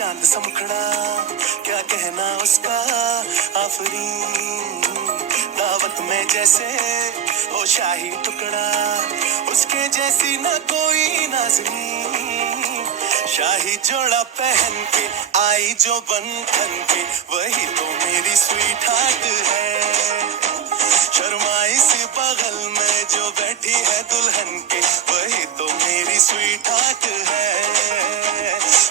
चांद सा मुखड़ा, क्या कहना उसका आफरीन। दावत में जैसे वो शाही टुकड़ा, उसके जैसी ना कोई नाज़नीन। शाही जोड़ा पहन के आई जो बंधन के, वही तो मेरी स्वीट हार्ट है। शर्माई सी बगल में जो बैठी है दुल्हन के, वही तो मेरी स्वीट हार्ट है।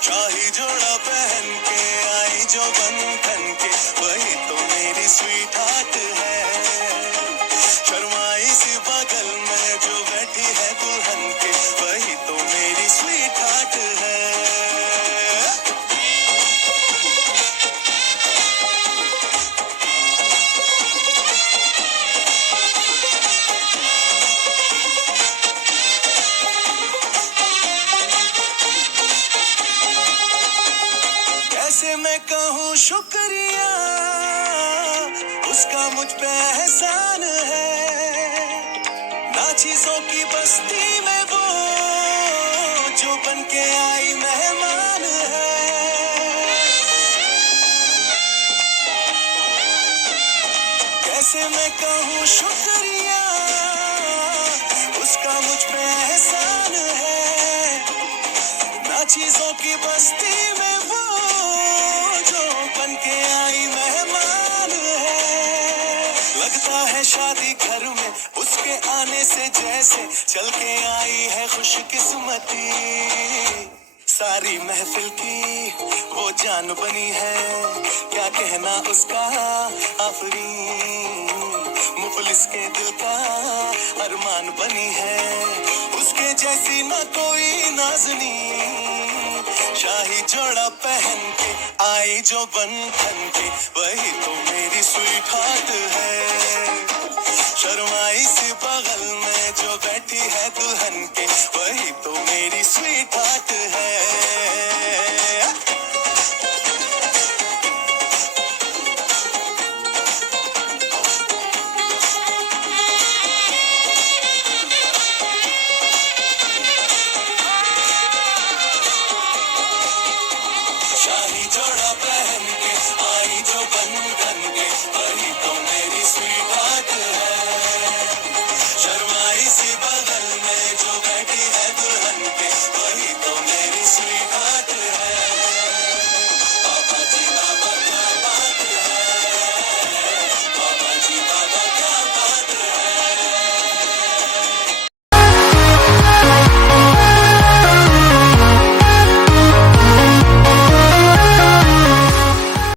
शाही जोड़ा पहन के आई जो बंधन के, वही तो मेरी स्वीट हार्ट है। शर्माई सी बगल में जो बैठी है दुल्हन के, वही तो मेरी स्वीट हार्ट है। कैसे मैं कहूँ शुक्रिया, उसका मुझ पे एहसान है। ना चीजों की बस्ती में वो जो बन के आई मेहमान है। कैसे मैं कहूँ शुक्रिया, उसका मुझ पे एहसान है। ना चीजों की बस्ती में वो जो बन के आई मेहमान है। लगता है शादी घर में उसके आने से जैसे चल के आई है खुशकिस्मती। सारी महफिल की वो जान बनी है, क्या कहना उसका आफरीन। मुफलिस के दिल का अरमान बनी है, उसके जैसी ना कोई नाज़नीन। शाही जोड़ा पहन के आई जो बंधन के, वही तो मेरी स्वीट हार्ट है। शर्माई सी बगल में जो बैठी है दुल्हन के, वही तो मेरी स्वीट हार्ट है। शाही जोड़ा पहन के